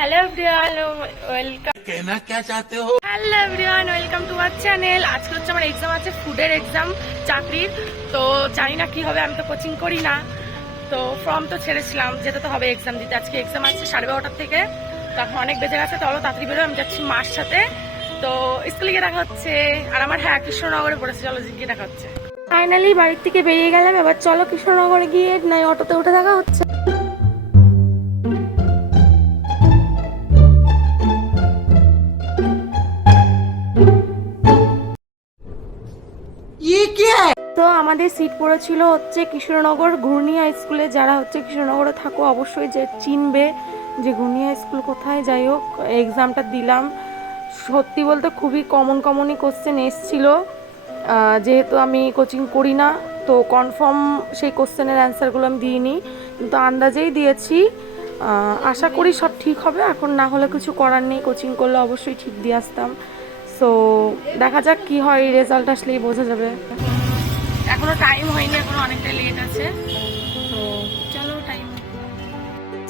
Hello everyone welcome कहना क्या चाहते हो hello everyone welcome to our channel. আজকে হচ্ছে আমার এক্সাম আছে, ফুডের এক্সাম, চাকরির। তো জানি না কি হবে, আমি তো কোচিং করি না, তো ফর্ম তো ছেড়েছিলাম, যেতে তো হবে এক্সাম দিতে। আজকে এক্সাম আছে 12:30 থেকে, তো এখন অনেক বেজে গেছে, চলো তাড়াতাড়ি বেরো, আমি যাচ্ছি মার সাথে। তো স্কুলে গিয়ে দেখা হচ্ছে। আর আমার হ্যাঁ কৃষ্ণনগরে পড়েছে, চলো গিয়ে দেখা হচ্ছে। ফাইনালি বাড়ির থেকে বেরিয়ে গেলাম, এবার চলো কৃষ্ণনগরে গিয়ে নাই অটোতে উঠে দেখা হচ্ছে। তো আমাদের সিট পড়েছিল হচ্ছে কৃষ্ণনগর ঘূর্ণিয়া স্কুলে। যারা হচ্ছে কৃষ্ণনগরে থাকো অবশ্যই যে চিনবে যে ঘূর্ণিয়া স্কুল কোথায়। যাই হোক, এক্সামটা দিলাম। সত্যি বলতে খুবই কমনই কোশ্চেন এসছিল। যেহেতু আমি কোচিং করি না, তো কনফার্ম সেই কোশ্চেনের অ্যান্সারগুলো আমি দিইনি, কিন্তু আন্দাজেই দিয়েছি। আশা করি সব ঠিক হবে। এখন না হলে কিছু করার নেই, কোচিং করলে অবশ্যই ঠিক দিয়ে আসতাম। সো দেখা যাক কি হয়, রেজাল্ট আসলেই বোঝা যাবে। এখনো টাইম হয়নি, এখনো অনেকটা লেট আছে, তো চলো টাইম।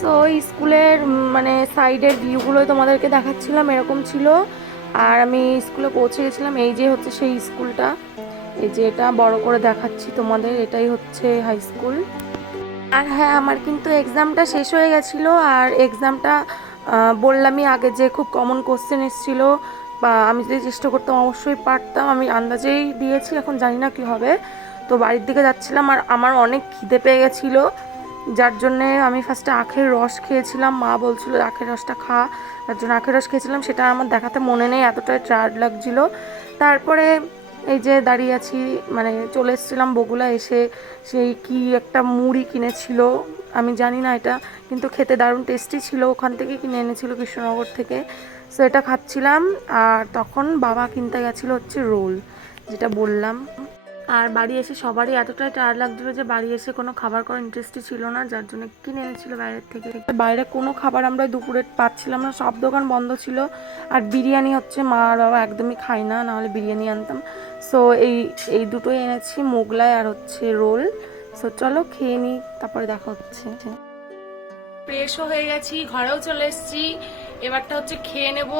তো স্কুলের মানে সাইডের ভিউগুলোই তোমাদেরকে দেখাচ্ছিলাম, এরকম ছিল। আর আমি স্কুলে পৌঁছে গেছিলাম। এই যে হচ্ছে সেই স্কুলটা, এই যে এটা বড় করে দেখাচ্ছি তোমাদের, এটাই হচ্ছে হাই স্কুল। আর হ্যাঁ, আমার কিন্তু এক্সামটা শেষ হয়ে গেছিলো। আর এক্সামটা বললামই আগে যে খুব কমন কোশ্চেন এসেছিলো, বা আমি যদি চেষ্টা করতাম অবশ্যই পারতাম। আমি আন্দাজেই দিয়েছি, এখন জানি না কি হবে। তো বাড়ির দিকে যাচ্ছিলাম, আর আমার অনেক খিদে পেয়ে গেছিলো, যার জন্যে আমি ফার্স্টে আখের রস খেয়েছিলাম। মা বলছিল আখের রসটা খা, তার জন্য আখের রস খেয়েছিলাম। সেটা আমার দেখাতে মনে নেই, এতটাই টায়ার্ড লাগছিলো। তারপরে এই যে দাঁড়িয়ে আছি, মানে চলে এসেছিলাম বগুলা। এসে সেই কি একটা মুড়ি কিনেছিল, আমি জানি না এটা, কিন্তু খেতে দারুণ টেস্টি ছিল। ওখান থেকে কিনে এনেছিল কৃষ্ণনগর থেকে। সো এটা খাচ্ছিলাম। আর তখন বাবা কিনতে গেছিলো হচ্ছে রোল, যেটা বললাম। আর বাড়ি এসে সবারই এতটাই টায়ার্ড লাগছিলো যে বাড়ি এসে কোনো খাবার করার ইন্টারেস্টই ছিল না, যার জন্য কিনে এনেছিল বাইরের থেকে। বাইরে কোনো খাবার আমরা দুপুরে পাচ্ছিলাম না, সব দোকান বন্ধ ছিল। আর বিরিয়ানি হচ্ছে মা আর বাবা একদমই খাই না, নাহলে বিরিয়ানি আনতাম। সো এই দুটোই এনেছি, মোগলাই আর হচ্ছে রোল। সো চলো খেয়ে নিই, তারপরে দেখা হচ্ছে। ফ্রেশও হয়ে গেছি, ঘরেও চলে এসেছি। এবারটা হচ্ছে খেয়ে নেব,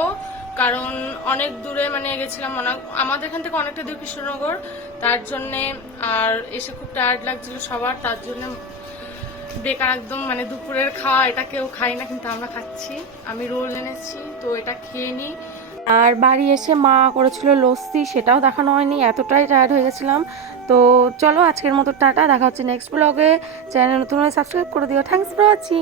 কারণ অনেক দূরে মানে গেছিলাম, আমাদের এখান থেকে অনেকটা দূর কৃষ্ণনগর, তার জন্যে। আর এসে খুব টায়ার্ড লাগছিল সবার, তার জন্য বেকার একদম, মানে দুপুরের খাওয়া এটা কেউ খাই না, কিন্তু আমরা খাচ্ছি। আমি রোল এনেছি, তো এটা খেয়ে নিই। আর বাড়ি এসে মা করেছিল লস্যি, সেটাও দেখানো হয়নি, এতটাই টায়ার্ড হয়ে গেছিলাম। তো চলো আজকের মতো টাটা, দেখা হচ্ছে নেক্সট ব্লগে। চ্যানেল নতুন হলে সাবস্ক্রাইব করে দিও। Thanks for watching.